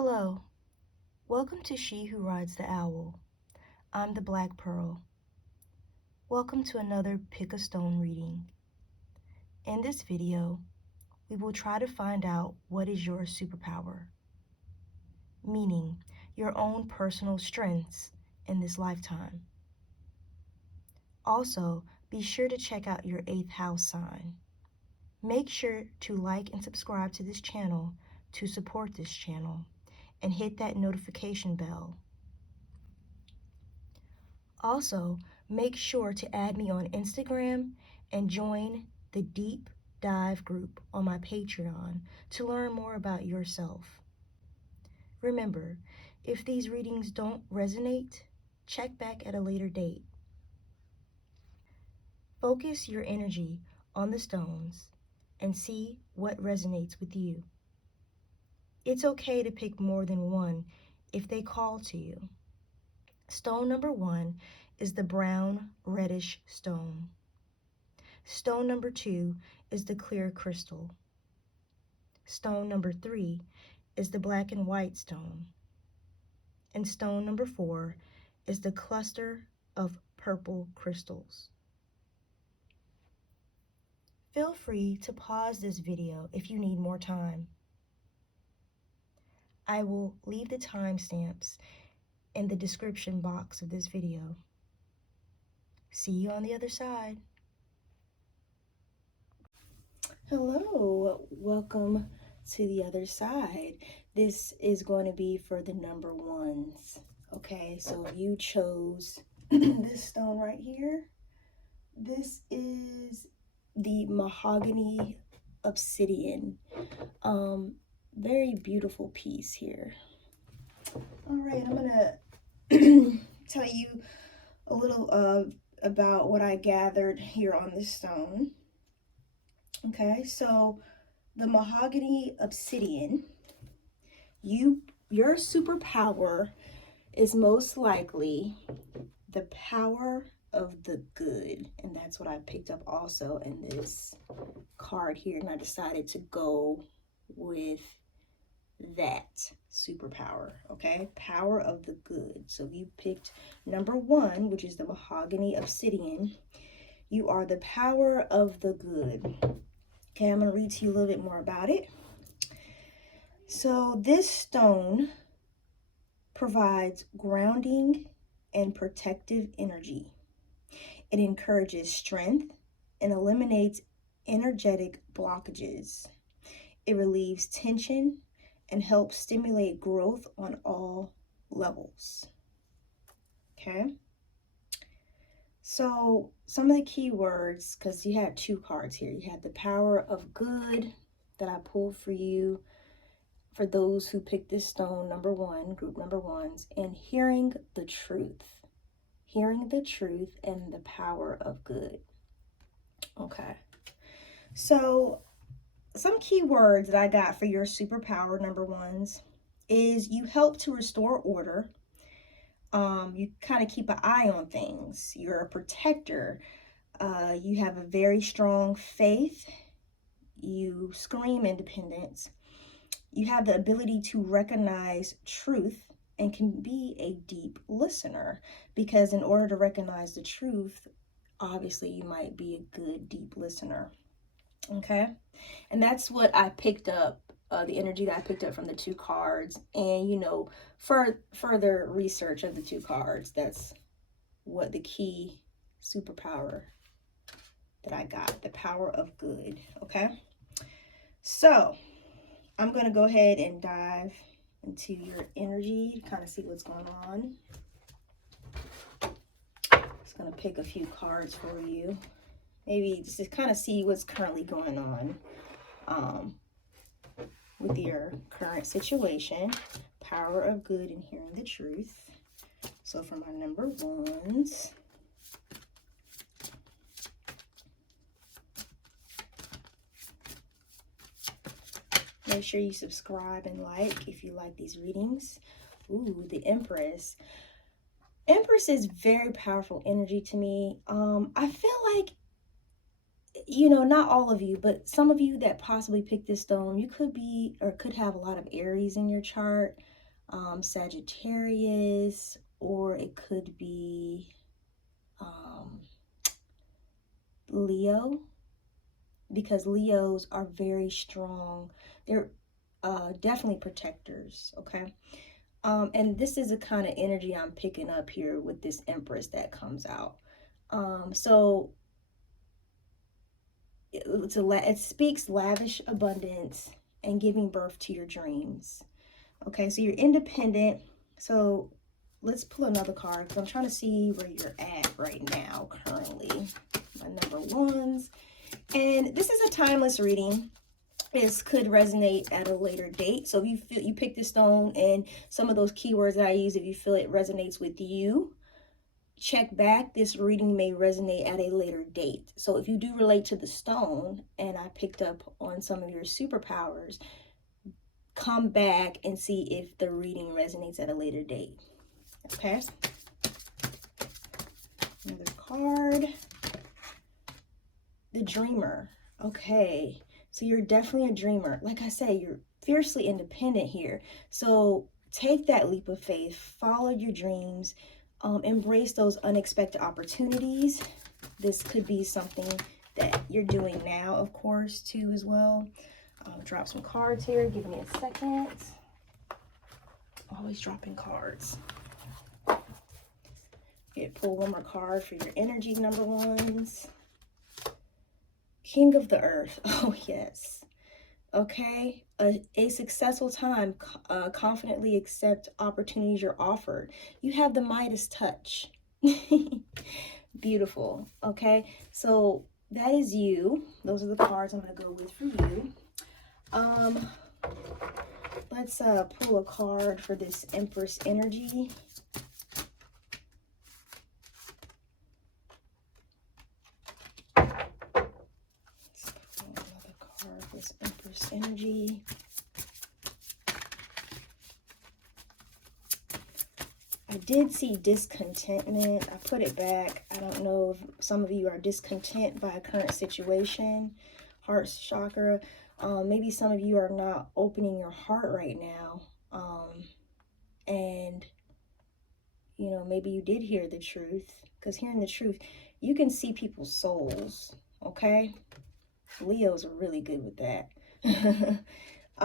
Hello, welcome to She Who Rides the Owl. I'm the Black Pearl. Welcome to another Pick a Stone reading. In this video, we will try to find out what is your superpower, meaning your own personal strengths in this lifetime. Also, be sure to check out your 8th house sign. Make sure to like and subscribe to this channel to support this channel, and hit that notification bell. Also, make sure to add me on Instagram and join the Deep Dive group on my Patreon to learn more about yourself. Remember, if these readings don't resonate, check back at a later date. Focus your energy on the stones and see what resonates with you. It's okay to pick more than one if they call to you. Stone number 1 is the brown reddish stone. Stone number 2 is the clear crystal. Stone number 3 is the black and white stone. And stone number 4 is the cluster of purple crystals. Feel free to pause this video if you need more time. I will leave the timestamps in the description box of this video. See you on the other side. Hello, welcome to the other side. This is going to be for the number 1s. Okay, so you chose this stone right here. This is the mahogany obsidian. Very beautiful piece here. All right, I'm gonna tell you a little about what I gathered here on this stone. Okay, so the mahogany obsidian, your superpower is most likely the power of the good, and that's what I picked up also in this card here, and I decided to go with that superpower. Okay, power of the good. So if you picked number 1, which is the mahogany obsidian, you are the power of the good. Okay, I'm going to read to you a little bit more about it. So this stone provides grounding and protective energy. It encourages strength and eliminates energetic blockages. It relieves tension and helps stimulate growth on all levels. Okay? So some of the key words, because you had 2 cards here. You had the power of good that I pulled for you, for those who picked this stone, number 1, group number 1s, and hearing the truth. Hearing the truth and the power of good. Okay. So some key words that I got for your superpower, number 1s, is you help to restore order. You kind of keep an eye on things. You're a protector. You have a very strong faith. You scream independence. You have the ability to recognize truth and can be a deep listener, because in order to recognize the truth, obviously you might be a good deep listener. Okay, and that's what I picked up, the energy that I picked up from the 2 cards, and for further research of the 2 cards, that's what the key superpower that I got, the power of good. Okay, so I'm going to go ahead and dive into your energy, kind of see what's going on. Just going to pick a few cards for you. Maybe just to kind of see what's currently going on with your current situation. Power of good and hearing the truth. So for my number 1s, make sure you subscribe and like if you like these readings. Ooh, the Empress. Empress is very powerful energy to me. I feel like you know, not all of you, but some of you that possibly picked this stone, you could be or could have a lot of Aries in your chart, Sagittarius, or it could be Leo, because Leos are very strong. They're definitely protectors, okay? And this is the kind of energy I'm picking up here with this Empress that comes out. So it speaks lavish abundance and giving birth to your dreams. Okay, so you're independent. So let's pull another card because I'm trying to see where you're at right now, currently. My number ones. And this is a timeless reading. This could resonate at a later date. So if you feel you pick this stone and some of those keywords that I use, if you feel it resonates with you, check back. This reading may resonate at a later date. So if you do relate to the stone and I picked up on some of your superpowers, come back and see if the reading resonates at a later date. Okay. Another card. The Dreamer. Okay. So you're definitely a dreamer. Like I said, you're fiercely independent here. So take that leap of faith. Follow your dreams. Embrace those unexpected opportunities. This could be something that you're doing now, of course, too, as well. Drop some cards here. Give me a second. Always dropping cards. Pull one more card for your energy, number ones. King of the Earth. Oh, yes. Okay. A successful time. Confidently accept opportunities you're offered. You have the Midas touch. Beautiful. Okay. So that is you. Those are the cards I'm going to go with for you. Let's pull a card for this Empress energy. This Empress energy. I did see discontentment. I put it back. I don't know if some of you are discontent by a current situation. Heart chakra. Maybe some of you are not opening your heart right now. And, you know, maybe you did hear the truth. Because hearing the truth, you can see people's souls. Okay? Leos are really good with that.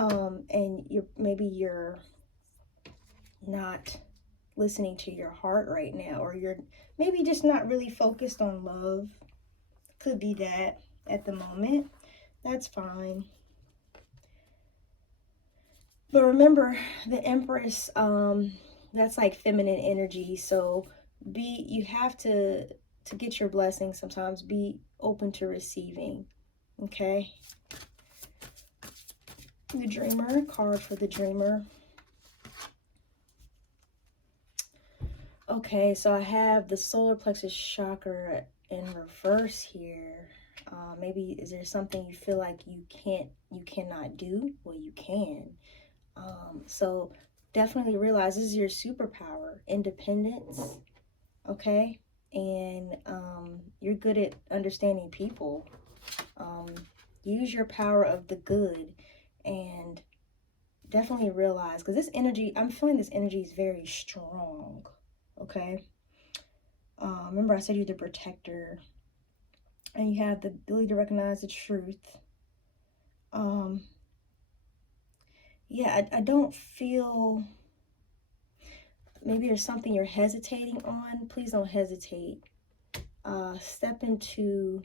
And maybe you're not listening to your heart right now, or you're maybe just not really focused on love. Could be that at the moment. That's fine. But remember, the Empress, that's like feminine energy. So you have to get your blessings sometimes, be open to receiving. Okay. The Dreamer, card for the Dreamer. Okay, so I have the solar plexus chakra in reverse here. Maybe is there something you feel like you cannot do? Well, you can. So definitely realize this is your superpower, independence. Okay, and you're good at understanding people. Use your power of the good, and definitely realize, because this energy, I'm feeling this energy is very strong. Okay. Remember I said you're the protector, and you have the ability to recognize the truth. Yeah, I don't feel, maybe there's something you're hesitating on. Please don't hesitate. Step into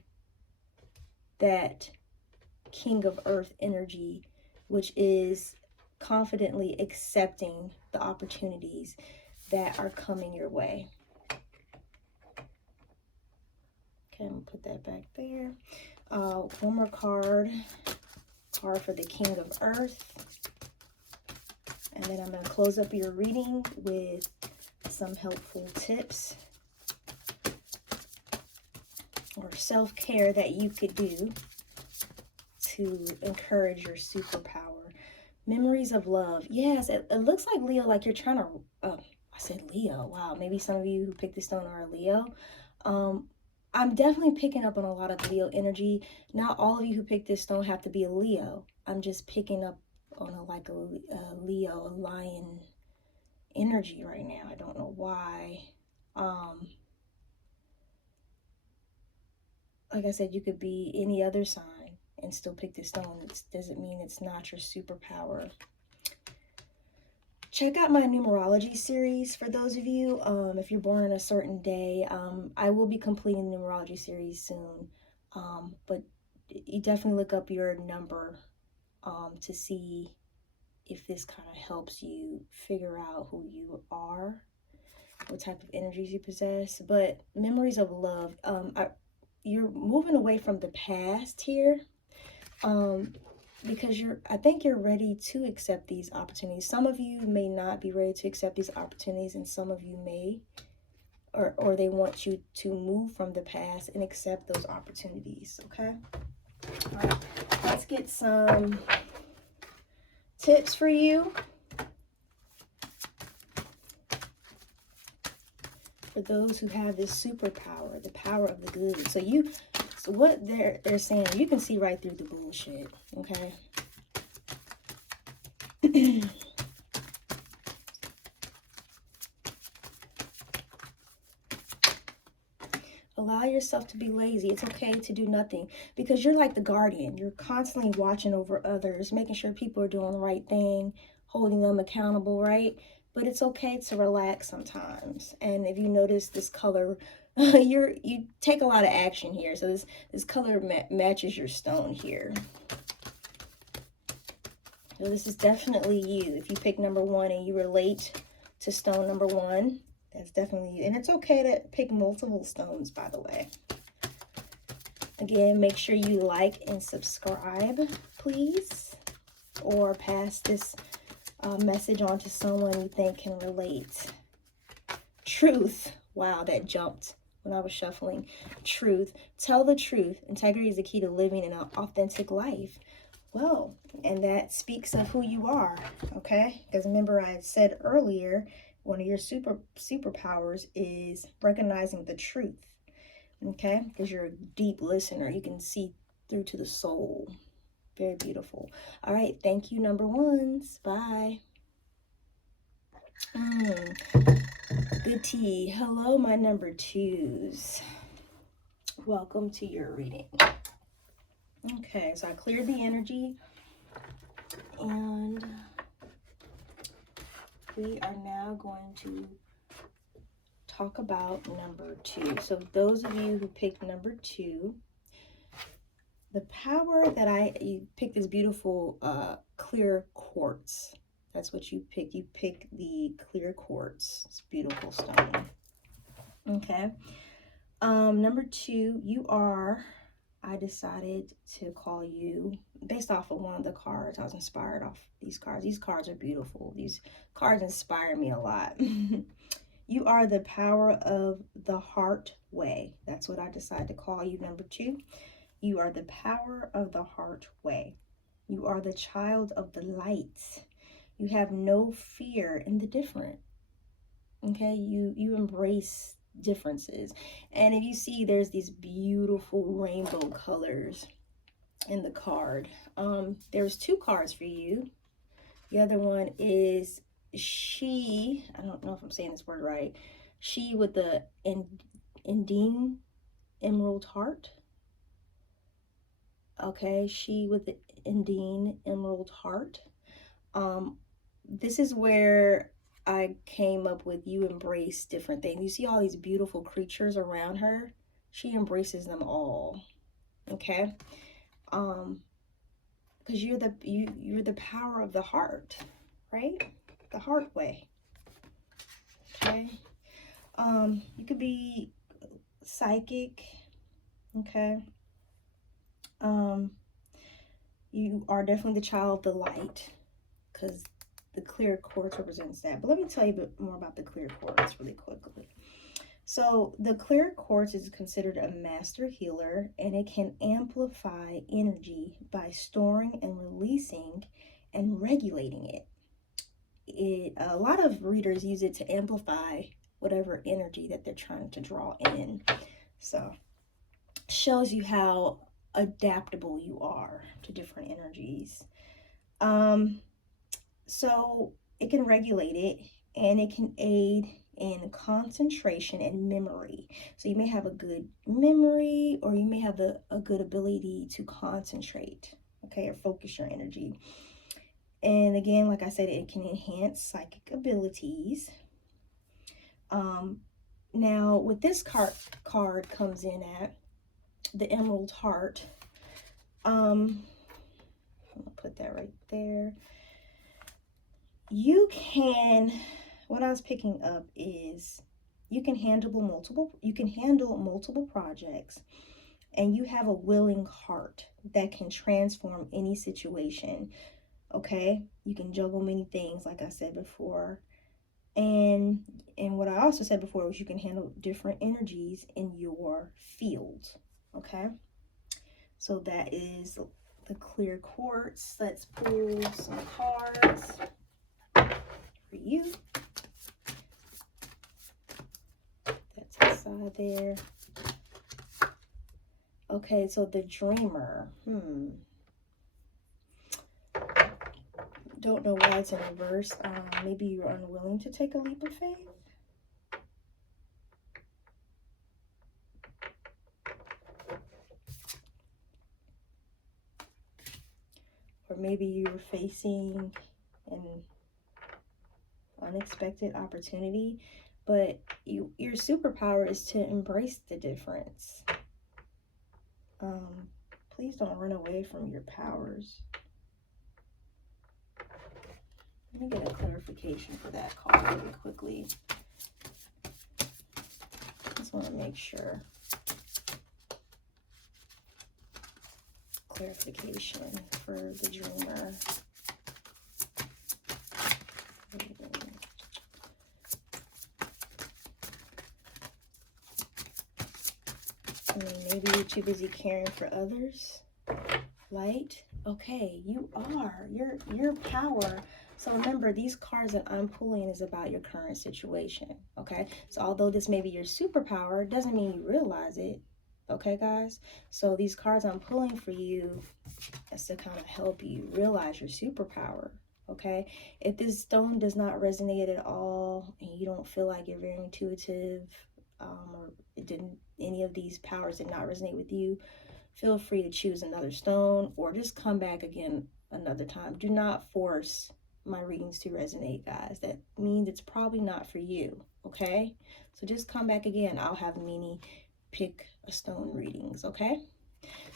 that King of Earth energy, which is confidently accepting the opportunities that are coming your way. Okay, I'm gonna put that back there. One more card for the King of Earth. And then I'm gonna close up your reading with some helpful tips or self-care that you could do to encourage your superpower. Memories of love. Yes, it looks like Leo, like you're trying to, I said Leo. Wow, maybe some of you who picked this stone are a Leo. I'm definitely picking up on a lot of Leo energy. Not all of you who pick this stone have to be a Leo. I'm just picking up on a Leo, a lion energy right now. I don't know why. Like I said, you could be any other sign and still pick this stone. It doesn't mean it's not your superpower. Check out my numerology series for those of you. If you're born on a certain day, I will be completing the numerology series soon. But you definitely look up your number to see if this kind of helps you figure out who you are, what type of energies you possess. But memories of love, you're moving away from the past here. Because I think you're ready to accept these opportunities. Some of you may not be ready to accept these opportunities, and some of you may, or they want you to move from the past and accept those opportunities. Okay. All right. Let's get some tips for you. For those who have this superpower, the power of the good. So what they're saying, you can see right through the bullshit, okay? Allow yourself to be lazy. It's okay to do nothing because you're like the guardian. You're constantly watching over others, making sure people are doing the right thing, holding them accountable, right? But it's okay to relax sometimes. And if you notice this color, you take a lot of action here. So this color matches your stone here. So this is definitely you. If you pick number 1 and you relate to stone number 1, that's definitely you. And it's okay to pick multiple stones, by the way. Again, make sure you like and subscribe, please. Or pass this message on to someone you think can relate. Truth. Wow, that jumped when I was shuffling. Truth. Tell the truth. Integrity is the key to living an authentic life. Well, and that speaks of who you are, okay? Because remember I had said earlier, one of your superpowers is recognizing the truth, okay? Because you're a deep listener. You can see through to the soul. Very beautiful. All right, thank you, number 1s. Bye. Good tea. Hello, my number 2s. Welcome to your reading. Okay, so I cleared the energy, and we are now going to talk about number 2. So those of you who picked number 2, the power that you picked this beautiful clear quartz. That's what you pick. You pick the clear quartz. It's a beautiful stone. Okay. Number 2, you are, I decided to call you based off of one of the cards. I was inspired off these cards. These cards are beautiful. These cards inspire me a lot. You are the power of the heart way. That's what I decided to call you, number 2. You are the power of the heart way. You are the child of the light. You have no fear in the different. Okay, you embrace differences. And if you see, there's these beautiful rainbow colors in the card. There's 2 cards for you. The other one is she. I don't know if I'm saying this word right. She with the Indine Emerald Heart. Okay, she with the Indine Emerald Heart. This is where I came up with you embrace different things. You see all these beautiful creatures around her. She embraces them all. Okay? Because you're the power of the heart, right? The heart way. Okay? You could be psychic. Okay? You are definitely the child of the light, because the clear quartz represents that. But let me tell you a bit more about the clear quartz really quickly. So the clear quartz is considered a master healer, and it can amplify energy by storing and releasing and regulating it. A lot of readers use it to amplify whatever energy that they're trying to draw in. So shows you how adaptable you are to different energies. Um, so it can regulate it, and it can aid in concentration and memory. So you may have a good memory, or you may have a good ability to concentrate, okay, or focus your energy. And again, like I said, it can enhance psychic abilities. Now, with this card comes in at the Emerald Heart. I'm gonna put that right there. You can, what I was picking up is you can handle multiple projects, and you have a willing heart that can transform any situation. Okay, you can juggle many things, like I said before. And what I also said before was you can handle different energies in your field. Okay, so that is the clear quartz. Let's pull some cards for you. That's inside there. Okay, so the dreamer. Don't know why it's in reverse. Maybe you're unwilling to take a leap of faith. Or maybe you were facing an unexpected opportunity, but your superpower is to embrace the difference. Please don't run away from your powers. Let me get a clarification for that card really quickly. Just want to make sure. Clarification for the dreamer. I mean, maybe you're too busy caring for others. Light. Okay, you are. Your power. So remember, these cards that I'm pulling is about your current situation. Okay, so although this may be your superpower, doesn't mean you realize it. Okay, guys. So these cards I'm pulling for you is to kind of help you realize your superpower. Okay, if this stone does not resonate at all, and you don't feel like you're very intuitive, or any of these powers did not resonate with you, feel free to choose another stone or just come back again another time. Do not force my readings to resonate, guys. That means it's probably not for you, okay? So just come back again. I'll have Mini pick a stone readings, okay?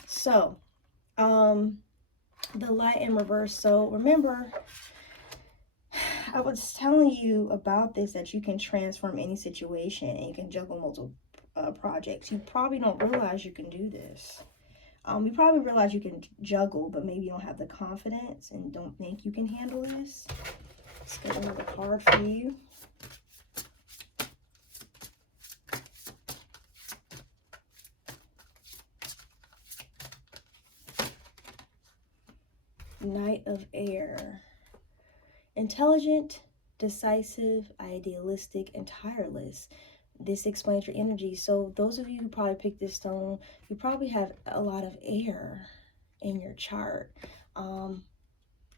So, the light in reverse. So remember, I was telling you about this, that you can transform any situation and you can juggle multiple projects. You probably don't realize you can do this. You probably realize you can juggle, but maybe you don't have the confidence and don't think you can handle this. Let's get another card for you. Knight of Air. Intelligent, decisive, idealistic, and tireless. This explains your energy. So those of you who probably picked this stone, you probably have a lot of air in your chart.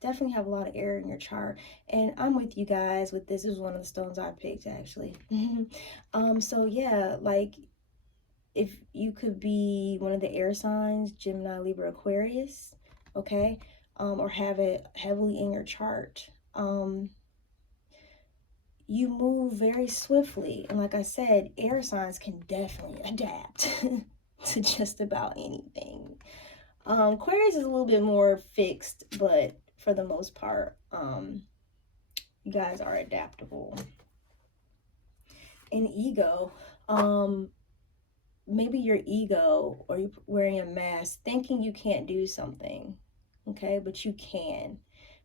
Definitely have a lot of air in your chart. And I'm with you guys with this. This is one of the stones I picked, actually. So yeah, like if you could be one of the air signs, Gemini, Libra, Aquarius, okay, or have it heavily in your chart. You move very swiftly, and like I said, air signs can definitely adapt to just about anything. Aquarius is a little bit more fixed, but for the most part, you guys are adaptable. And ego, maybe your ego, or you're wearing a mask thinking you can't do something, okay, but you can.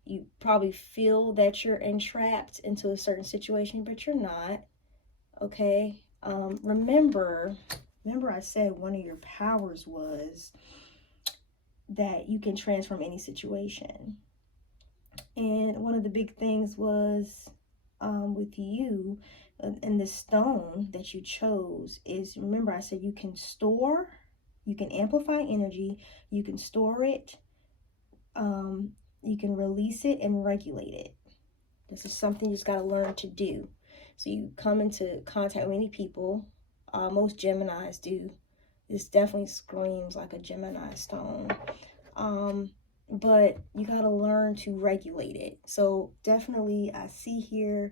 You probably feel that you're entrapped into a certain situation, but you're not, okay? Remember I said one of your powers was that you can transform any situation. And one of the big things was with you and the stone that you chose is, remember I said you can store, You can amplify energy, you can store it, you can release it and regulate it. This is something you just got to learn to do. So you come into contact with many people. Most Geminis do. This definitely screams like a Gemini stone. But you got to learn to regulate it. So definitely I see here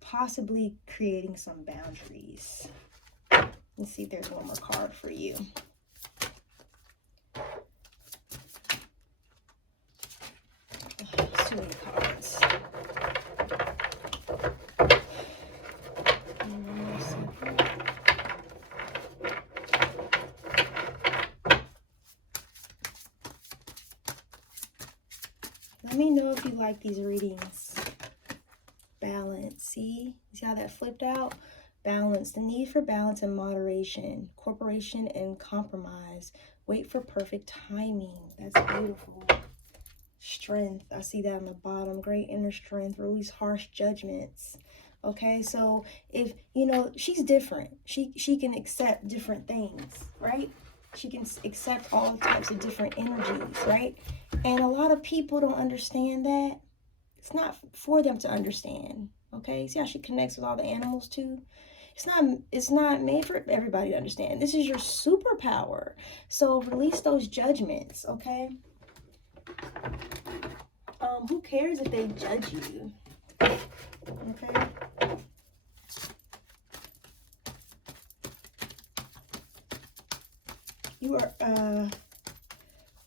possibly creating some boundaries. Let's see if there's one more card for you. Too many cards. Let me know if you like these readings. Balance. See how that flipped out? Balance. The need for balance and moderation. Cooperation and compromise. Wait for perfect timing. That's beautiful. Strength. I see that on the bottom. Great inner strength. Release harsh judgments. Okay, so if you know she's different, she can accept different things, right? She can accept all types of different energies, right? And a lot of people don't understand that. It's not for them to understand. Okay, see how she connects with all the animals too? It's not made for everybody to understand. This is your superpower. So release those judgments, okay? Who cares if they judge you? Okay. You are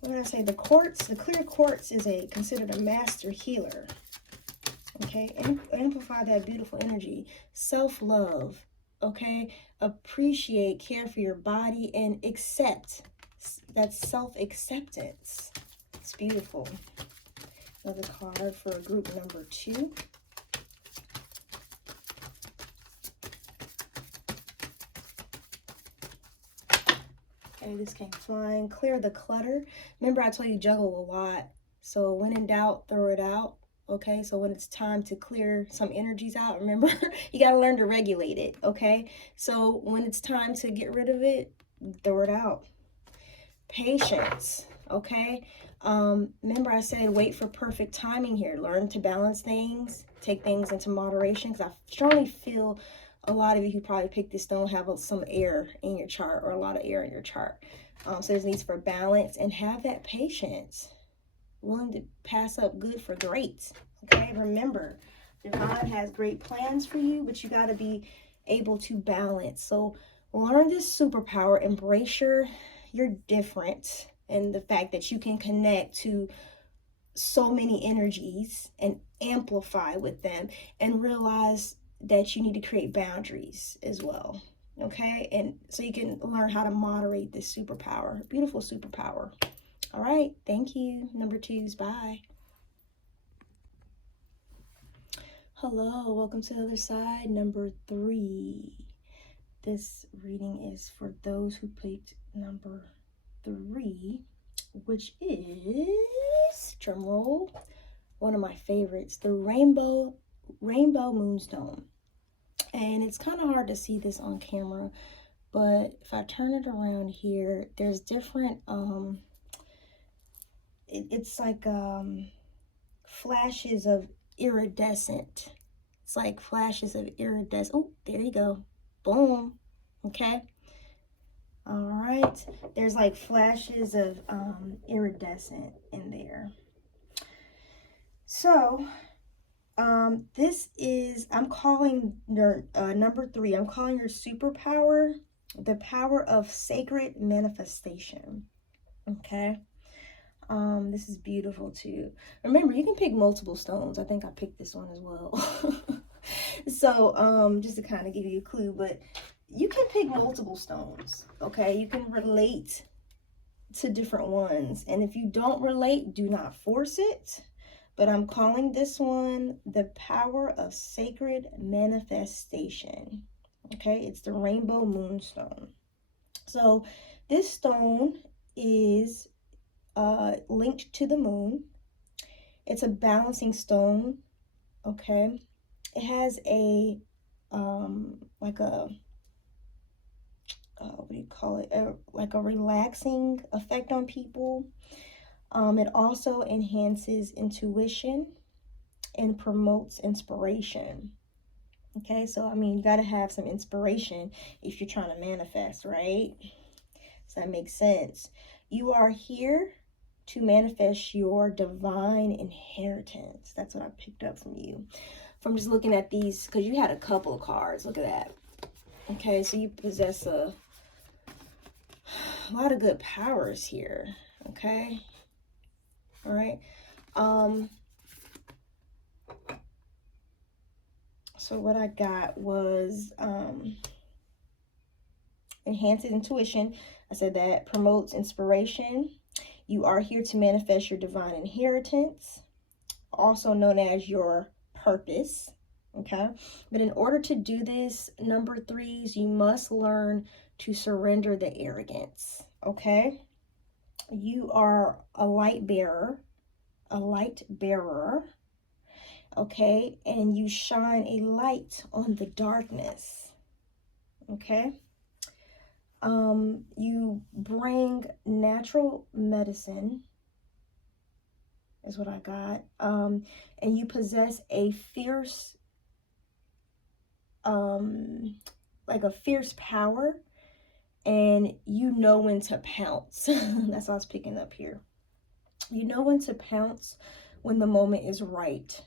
what did I say? The quartz, the clear quartz is considered a master healer. Okay, amplify that beautiful energy. Self-love, okay? Appreciate, care for your body, and accept. That's self-acceptance. It's beautiful. Another card for group number 2. Okay, this came flying. Clear the clutter. Remember I told you juggle a lot. So when in doubt, throw it out. Okay, so when it's time to clear some energies out, remember, you got to learn to regulate it, okay? So when it's time to get rid of it, throw it out. Patience, okay? Remember I said wait for perfect timing here. Learn to balance things, take things into moderation, because I strongly feel a lot of you who probably picked this stone have some air in your chart or a lot of air in your chart. So there's needs for balance and have that patience. Willing to pass up good for great. Okay, remember, divine has great plans for you, but you got to be able to balance. So learn this superpower, embrace you're different, and the fact that you can connect to so many energies and amplify with them, and realize that you need to create boundaries as well. Okay, and so you can learn how to moderate this superpower, beautiful superpower. All right, thank you. Number 2s, bye. Hello, welcome to the other side, number 3. This reading is for those who picked number 3, which is, drum roll, one of my favorites, the rainbow moonstone. And it's kind of hard to see this on camera, but if I turn it around here, there's different it's like flashes of iridescent. It's like flashes of iridescent. Oh, there you go. Boom. Okay. All right. There's like flashes of iridescent in there. So this is, I'm calling your number 3. I'm calling your superpower the power of sacred manifestation. Okay. This is beautiful too. Remember, you can pick multiple stones. I think I picked this one as well. So, just to kind of give you a clue, but you can pick multiple stones, okay? You can relate to different ones. And if you don't relate, do not force it. But I'm calling this one the power of sacred manifestation, okay? It's the rainbow moonstone. So this stone is linked to the moon. It's a balancing stone, okay? It has a like a what do you call it, like a relaxing effect on people. It also enhances intuition and promotes inspiration. Okay, so I mean, you got to have some inspiration if you're trying to manifest, right? Does that make sense? You are here to manifest your divine inheritance. That's what I picked up from you. From just looking at these, because you had a couple of cards. Look at that. Okay, so you possess a lot of good powers here. Okay. All right. So what I got was enhances intuition. I said that. Promotes inspiration. You are here to manifest your divine inheritance, also known as your purpose. Okay. But in order to do this, number threes, you must learn to surrender the arrogance. Okay. You are a light bearer. Okay, and you shine a light on the darkness. Okay. You bring natural medicine, is what I got. And you possess a fierce, like a fierce power, and you know when to pounce. That's what I was picking up here. You know when to pounce when the moment is right.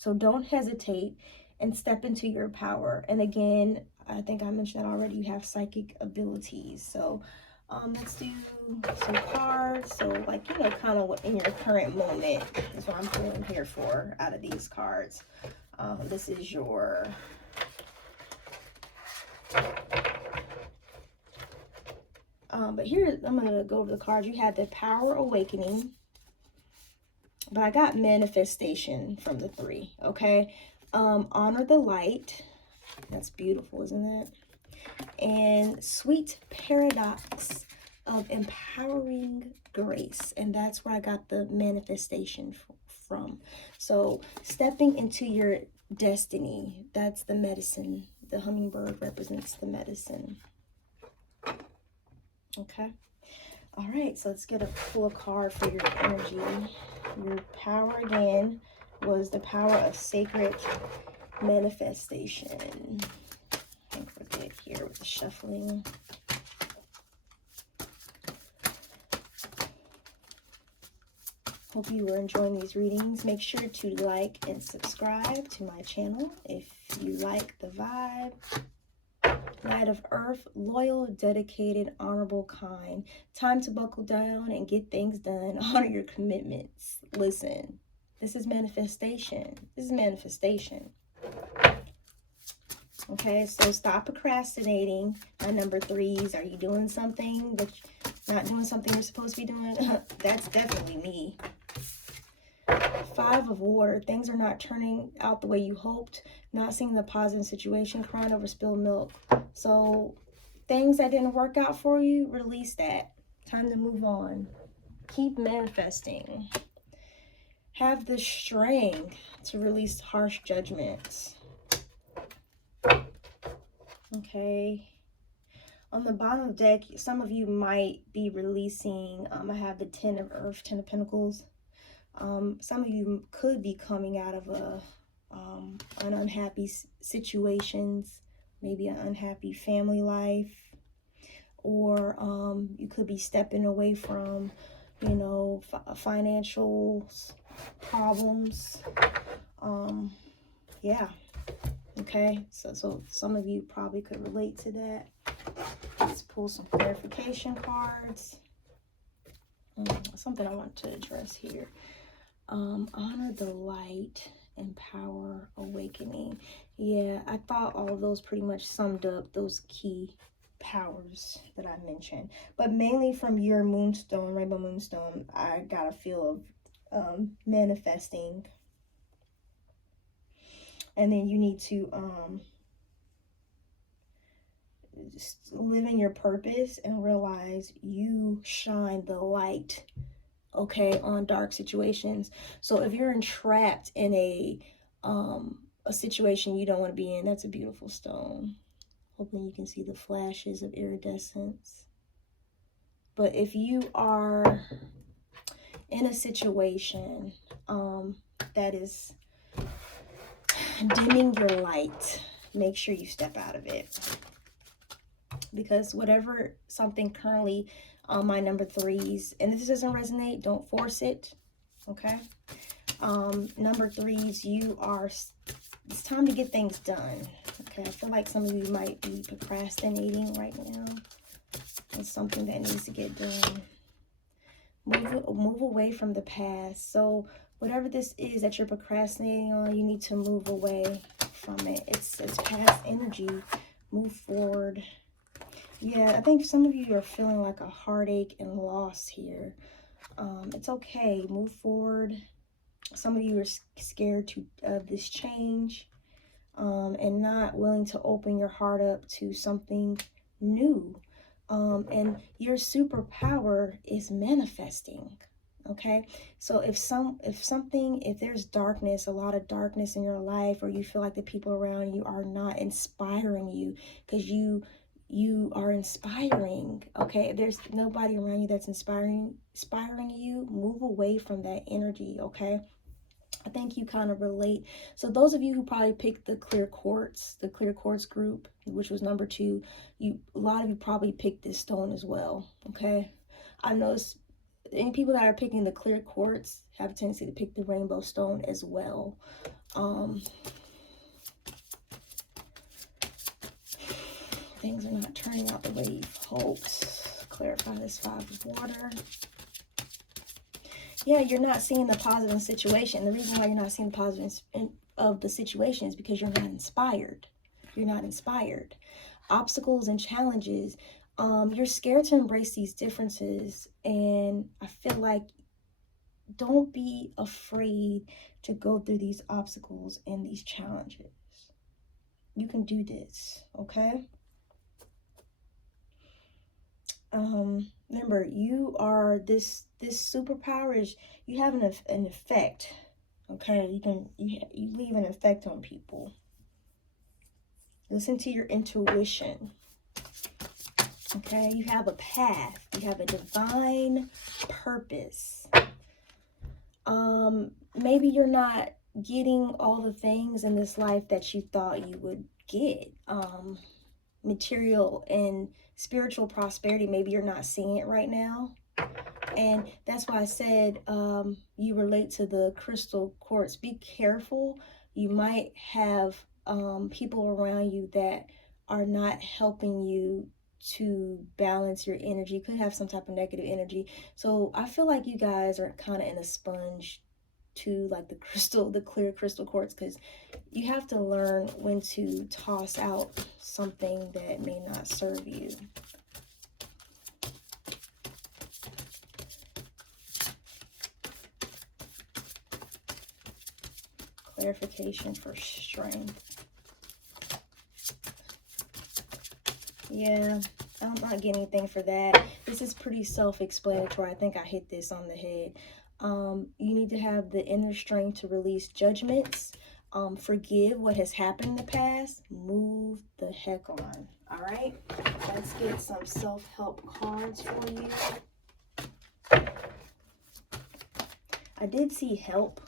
So don't hesitate and step into your power. And again, I think I mentioned that already, you have psychic abilities. So let's do some cards. So like, you know, kind of in your current moment is what I'm pulling here for out of these cards. This is your but here I'm going to go over the cards. You had the Power Awakening, but I got Manifestation from the three. Okay. Honor the Light. That's beautiful, isn't it? And Sweet Paradox of Empowering Grace. And that's where I got the manifestation from. So stepping into your destiny, that's the medicine. The hummingbird represents the medicine. Okay. All right, so let's pull a card for your energy. Your power again was the power of sacred manifestation. I think we're good here with the shuffling. Hope you are enjoying these readings. Make sure to like and subscribe to my channel if you like the vibe. Light of Earth, loyal, dedicated, honorable, kind. Time to buckle down and get things done. Honor your commitments. Listen, this is manifestation. This is manifestation. Okay, so stop procrastinating. My number threes, are you doing something but not doing something you're supposed to be doing? That's definitely me. Five of Water, things are not turning out the way you hoped. Not seeing the positive situation, crying over spilled milk. So things that didn't work out for you, release that. Time to move on. Keep manifesting. Have the strength to release harsh judgments. Okay. On the bottom of the deck, some of you might be releasing, I have the Ten of Earth, Ten of Pentacles. Some of you could be coming out of an unhappy situations, maybe an unhappy family life, or you could be stepping away from, you know, financial problems. Yeah. Okay. So some of you probably could relate to that. Let's pull some clarification cards. Something I want to address here. Honor the Light and Power Awakening. Yeah, I thought all of those pretty much summed up those key powers that I mentioned. But mainly from your moonstone, rainbow moonstone, I got a feel of manifesting. And then you need to just live in your purpose and realize you shine the light, okay, on dark situations. So if you're entrapped in a situation you don't want to be in, that's a beautiful stone. Hoping you can see the flashes of iridescence. But if you are in a situation that is dimming your light, make sure you step out of it. Because whatever something currently on my number threes, and if this doesn't resonate, don't force it, okay? Number threes, it's time to get things done, okay? I feel like some of you might be procrastinating right now. It's something that needs to get done. Move away from the past. So whatever this is that you're procrastinating on, you need to move away from it. It's past energy. Move forward. Yeah, I think some of you are feeling like a heartache and loss here. It's okay. Move forward. Some of you are scared of this change and not willing to open your heart up to something new. And your superpower is manifesting. Okay, so if there's darkness, a lot of darkness in your life, or you feel like the people around you are not inspiring you, because you are inspiring, okay? If there's nobody around you that's inspiring you, move away from that energy, okay? I think you kind of relate. So those of you who probably picked the clear quartz group, which was number 2, a lot of you probably picked this stone as well, okay? I noticed any people that are picking the clear quartz have a tendency to pick the rainbow stone as well. Things are not turning out the way you've hoped. Clarify this 5 of water. Yeah, you're not seeing the positive situation. The reason why you're not seeing the positive of the situation is because you're not inspired. You're not inspired. Obstacles and challenges. You're scared to embrace these differences. And I feel like don't be afraid to go through these obstacles and these challenges. You can do this, okay? Remember, you are this superpower is you have an effect, okay? You leave an effect on people. Listen to your intuition, okay? You have a path. You have a divine purpose. Maybe you're not getting all the things in this life that you thought you would get. Material and spiritual prosperity, maybe you're not seeing it right now. And that's why I said you relate to the crystal quartz. Be careful. You might have people around you that are not helping you to balance your energy. You could have some type of negative energy. So I feel like you guys are kind of in a sponge to like the clear crystal quartz, because you have to learn when to toss out something that may not serve you. Clarification for strength. Yeah, I'm not getting anything for that. This is pretty self-explanatory. I think I hit this on the head. You need to have the inner strength to release judgments, forgive what has happened in the past, move the heck on. All right, let's get some self-help cards for you. I did see help.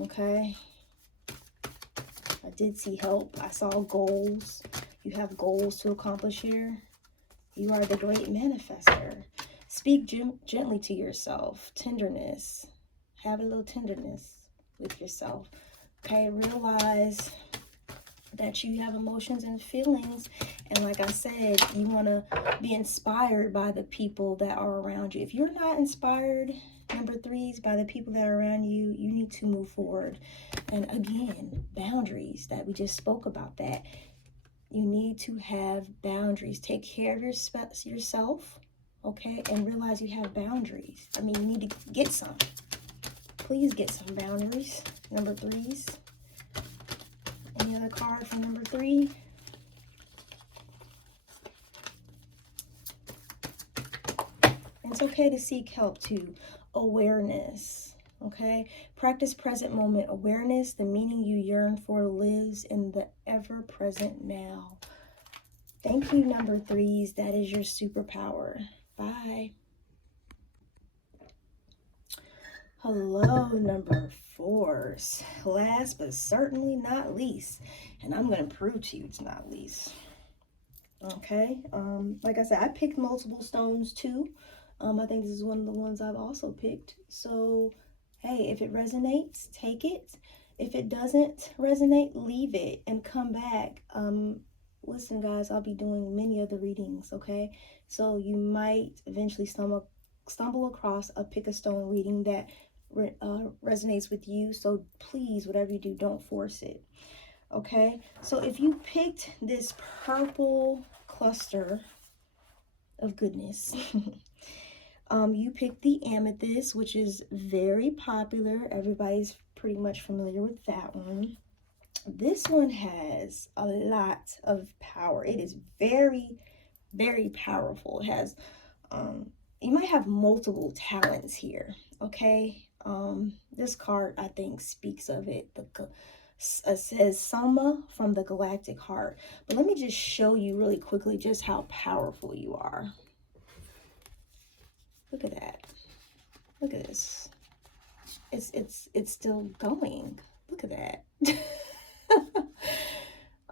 Okay, I did see help. I saw goals. You have goals to accomplish here. You are the great manifester. Speak gently to yourself. Tenderness. Have a little tenderness with yourself. Okay, realize that you have emotions and feelings. And like I said, you want to be inspired by the people that are around you. If you're not inspired, number threes, by the people that are around you, you need to move forward. And again, boundaries, that we just spoke about that. You need to have boundaries. Take care of yourself, okay? And realize you have boundaries. I mean, you need to get some. Please get some boundaries, number threes. Any other card for number 3? And it's okay to seek help too. Awareness. Okay, practice present moment awareness. The meaning you yearn for lives in the ever-present now. Thank you, number threes. That is your superpower. Bye. Hello, number fours. Last but certainly not least. And I'm going to prove to you it's not least. Okay, like I said, I picked multiple stones too. I think this is one of the ones I've also picked. So, hey, if it resonates, take it. If it doesn't resonate, leave it and come back. Listen, guys, I'll be doing many other readings, okay? So you might eventually stumble across a pick a stone reading that resonates with you. So please, whatever you do, don't force it. Okay, so if you picked this purple cluster of goodness, you picked the amethyst, which is very popular. Everybody's pretty much familiar with that one. This one has a lot of power. It is very, very powerful. It has, you might have multiple talents here, okay? This card, I think, speaks of it. It says Soma from the Galactic Heart. But let me just show you really quickly just how powerful you are. Look at that. Look at this. It's still going. Look at that.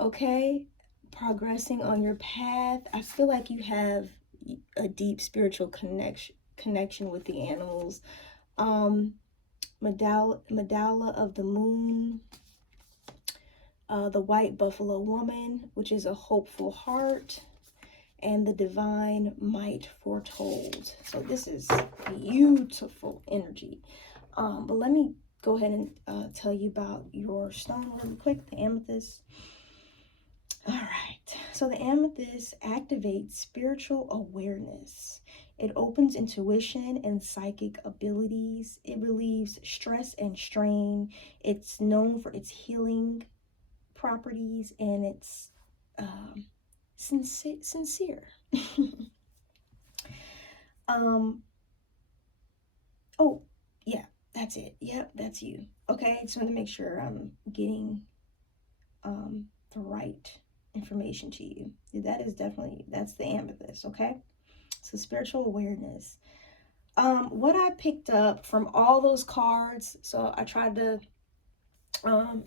Okay, progressing on your path. I feel like you have a deep spiritual connection with the animals. Medalla of the moon. The white buffalo woman, which is a hopeful heart, and the divine might foretold. So this is beautiful energy. But let me go ahead and tell you about your stone really quick, the amethyst. All right, so the amethyst activates spiritual awareness. It opens intuition and psychic abilities. It relieves stress and strain. It's known for its healing properties, and it's sincere. Oh yeah, that's it. Yep, that's you. Okay, just want to make sure I'm getting the right information to you. That is definitely, that's the amethyst. Okay, so spiritual awareness. What I picked up from all those cards, so I tried to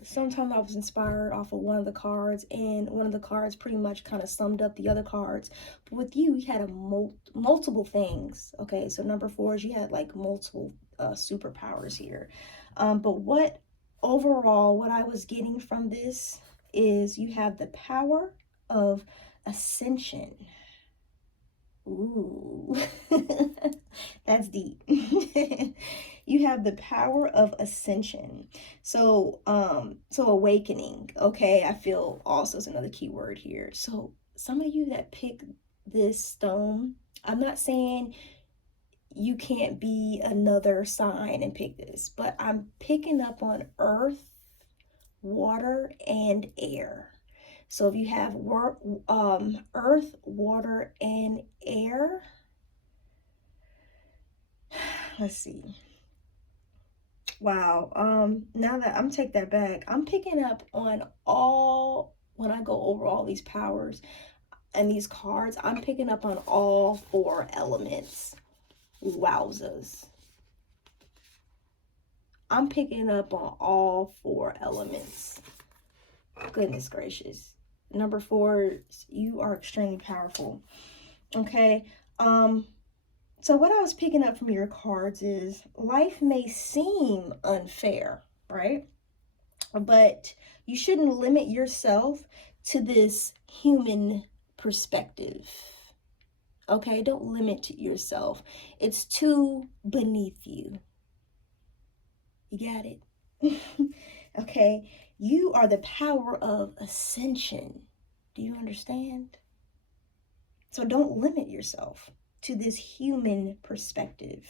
sometimes I was inspired off of one of the cards, and one of the cards pretty much kind of summed up the other cards. But with you had multiple things. Okay, so number four is you had like multiple superpowers here. But what I was getting from this is you have the power of ascension. Ooh, that's deep. You have the power of ascension. So awakening. Okay, I feel also is another key word here. So some of you that pick this stone, I'm not saying you can't be another sign and pick this, but I'm picking up on earth, water, and air. So if you have earth, water, and air, let's see. Wow. Now that I'm take that back, I'm picking up on all, when I go over all these powers and these cards, I'm picking up on all four elements. Wowzers. I'm picking up on all four elements. Goodness gracious. Number four, you are extremely powerful. Okay. So what I was picking up from your cards is life may seem unfair, right? But you shouldn't limit yourself to this human perspective. Okay, don't limit yourself. It's too beneath you. You got it? Okay, you are the power of ascension. Do you understand? So don't limit yourself to this human perspective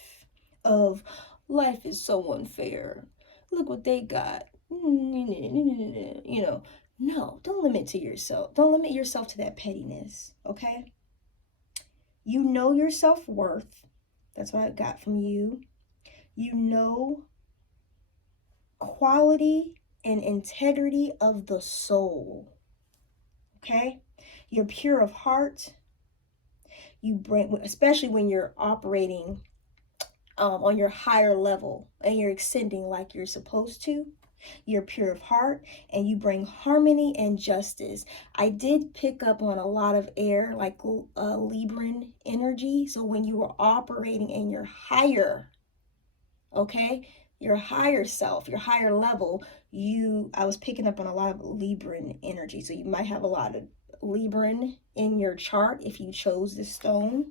of life is so unfair. Look what they got. You know, no, don't limit to yourself. Don't limit yourself to that pettiness, okay? You know your self-worth. That's what I got from you. You know quality and integrity of the soul. Okay? You're pure of heart. You bring, especially when you're operating on your higher level and you're ascending like you're supposed to. You're pure of heart and you bring harmony and justice. I did pick up on a lot of air, like Libran energy. So when you are operating in your higher, okay, your higher self, your higher level, I was picking up on a lot of Libran energy. So you might have a lot of Libran in your chart if you chose this stone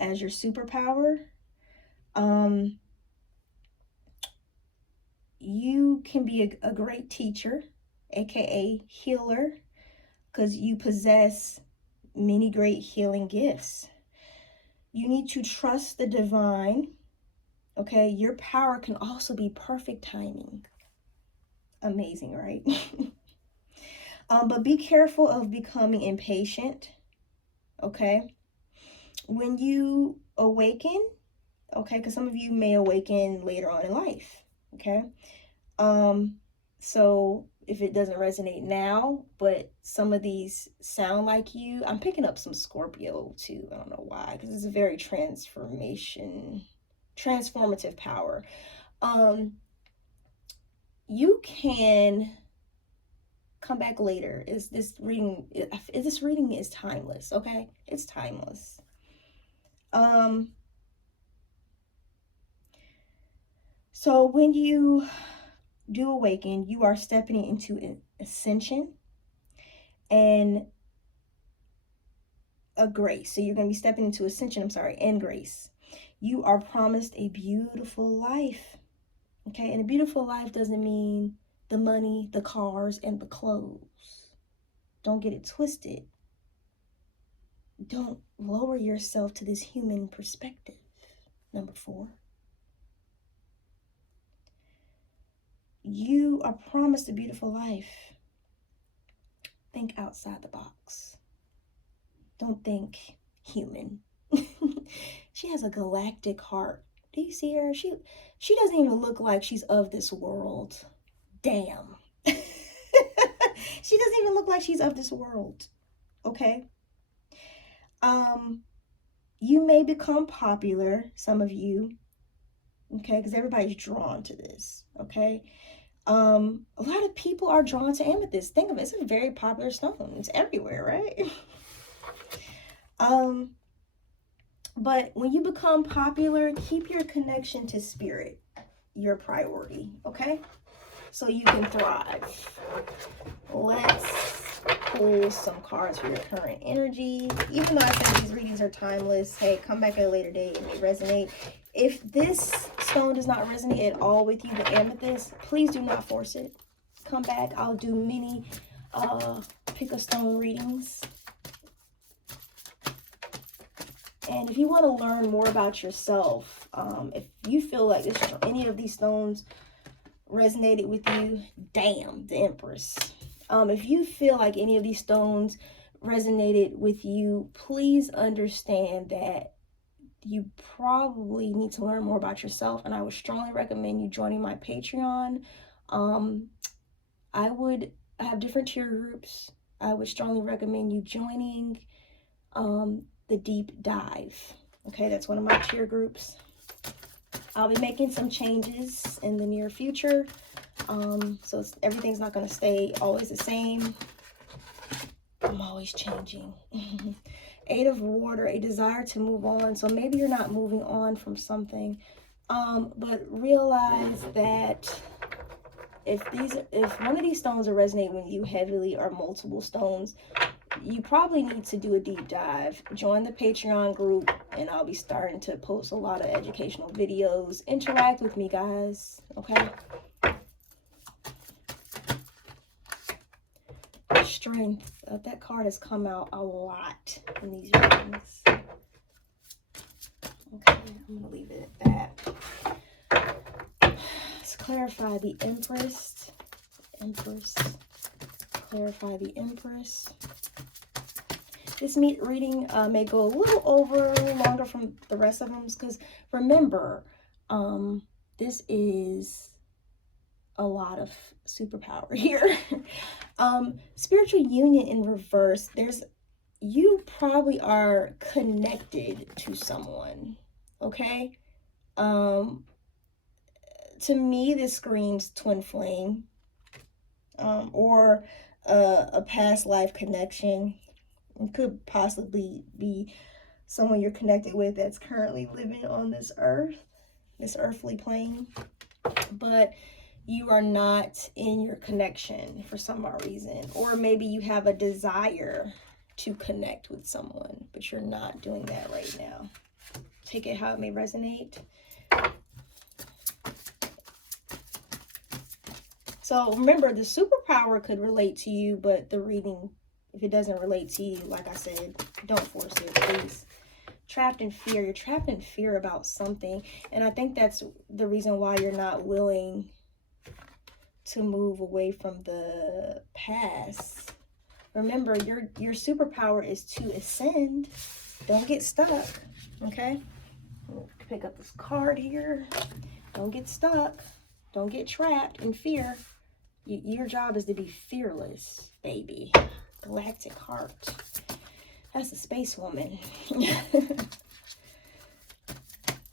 as your superpower. You can be a great teacher, aka healer, because you possess many great healing gifts. You need to trust the divine. Okay, your power can also be perfect timing. Amazing, right? But be careful of becoming impatient. Okay, when you awaken, okay, because some of you may awaken later on in life. Okay, so if it doesn't resonate now, but some of these sound like you, I'm picking up some Scorpio too. I don't know why, because it's a very transformative power. You can come back later. This reading is timeless, okay? It's timeless. So when you do awaken, you are stepping into ascension and a grace. So you're going to be stepping into ascension, and grace. You are promised a beautiful life. Okay, and a beautiful life doesn't mean the money, the cars, and the clothes. Don't get it twisted. Don't lower yourself to this human perspective. Number 4. You are promised a beautiful life. Think outside the box. Don't think human. She has a galactic heart. Do you see her? She doesn't even look like she's of this world. Damn. She doesn't even look like she's of this world. Okay? You may become popular, some of you. Okay? Because everybody's drawn to this. Okay? A lot of people are drawn to amethyst. Think of it. It's a very popular stone. It's everywhere, right? But when you become popular, keep your connection to spirit your priority, okay? So you can thrive. Let's pull some cards for your current energy. Even though I said these readings are timeless, hey, come back at a later date and they resonate. If this stone does not resonate at all with you, the amethyst, please do not force it. Come back. I'll do many pick a stone readings. And if you want to learn more about yourself, if you feel like any of these stones resonated with you, damn, the Empress. If you feel like any of these stones resonated with you, please understand that you probably need to learn more about yourself. And I would strongly recommend you joining my Patreon. I have different tier groups. I would strongly recommend you joining the deep dive. Okay, that's one of my tier groups. I'll be making some changes in the near future. So everything's not going to stay always the same. I'm always changing. 8 of water, a desire to move on. So maybe you're not moving on from something. But realize that if one of these stones are resonating with you heavily, or multiple stones, you probably need to do a deep dive. Join the Patreon group, and I'll be starting to post a lot of educational videos. Interact with me, guys, okay? Strength. That card has come out a lot in these readings. Okay, I'm going to leave it at that. Let's clarify the Empress. Clarify the Empress. This reading may go a little longer from the rest of them, because remember, this is a lot of superpower here. Spiritual union in reverse. You probably are connected to someone, okay? To me, this screams twin flame, or a past life connection. It could possibly be someone you're connected with that's currently living on this earth, this earthly plane, but you are not in your connection for some odd reason. Or maybe you have a desire to connect with someone, but you're not doing that right now. Take it how it may resonate. So remember, the superpower could relate to you, but the reading, if it doesn't relate to you, like I said, don't force it, please. Trapped in fear. You're trapped in fear about something. And I think that's the reason why you're not willing to move away from the past. Remember, your superpower is to ascend. Don't get stuck, okay? Pick up this card here. Don't get stuck. Don't get trapped in fear. Your job is to be fearless, baby. Galactic heart. That's a space woman.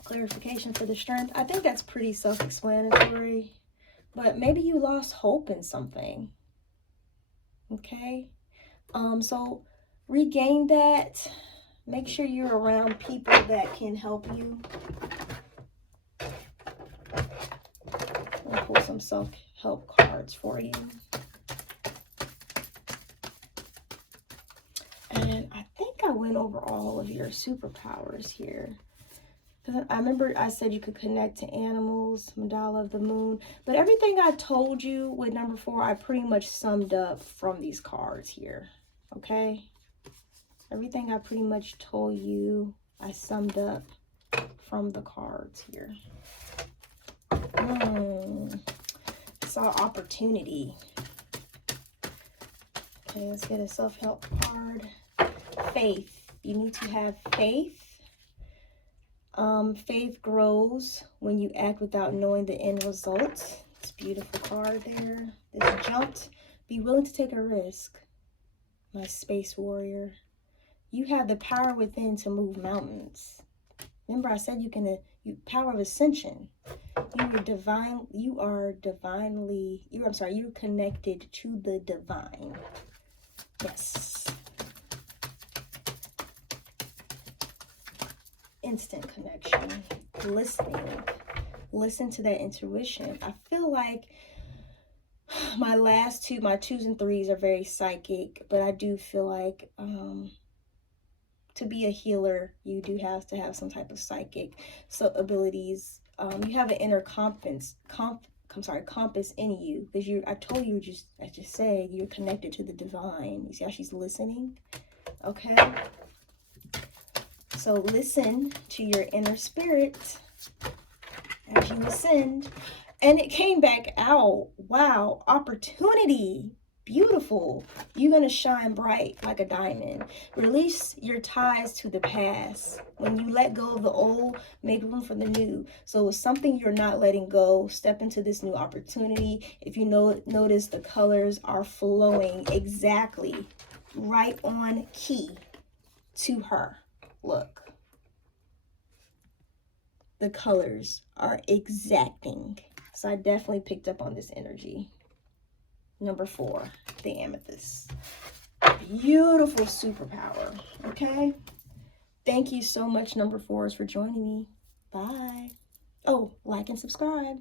Clarification for the strength. I think that's pretty self-explanatory. But maybe you lost hope in something. Okay? So regain that. Make sure you're around people that can help you. I'll pull some self-help cards for you. And I think I went over all of your superpowers here. Because I remember I said you could connect to animals, mandala of the moon. But everything I told you with number 4, I pretty much summed up from these cards here. Okay? Everything I pretty much told you, I summed up from the cards here. Saw opportunity. Okay, let's get a self-help card. Faith. You need to have faith. Faith grows when you act without knowing the end result. It's a beautiful card there. This jumped. Be willing to take a risk. My space warrior. You have the power within to move mountains. Remember, I said you power of ascension. You're connected to the divine. Yes. Instant connection. Listening. Listen to that intuition. I feel like my 2s and 3s are very psychic, but I do feel like to be a healer, you do have to have some type of psychic abilities. You have an inner compass in you, because I just said you're connected to the divine. You see how she's listening? Okay. So listen to your inner spirit as you ascend. And it came back out. Wow, opportunity. Beautiful. You're going to shine bright like a diamond. Release your ties to the past. When you let go of the old, make room for the new. So it's something you're not letting go. Step into this new opportunity. If you notice, the colors are flowing exactly right on key to her. Look. The colors are exacting. So I definitely picked up on this energy. Number 4, the amethyst. Beautiful superpower. Okay. Thank you so much, number 4s, for joining me. Bye. Oh, like and subscribe.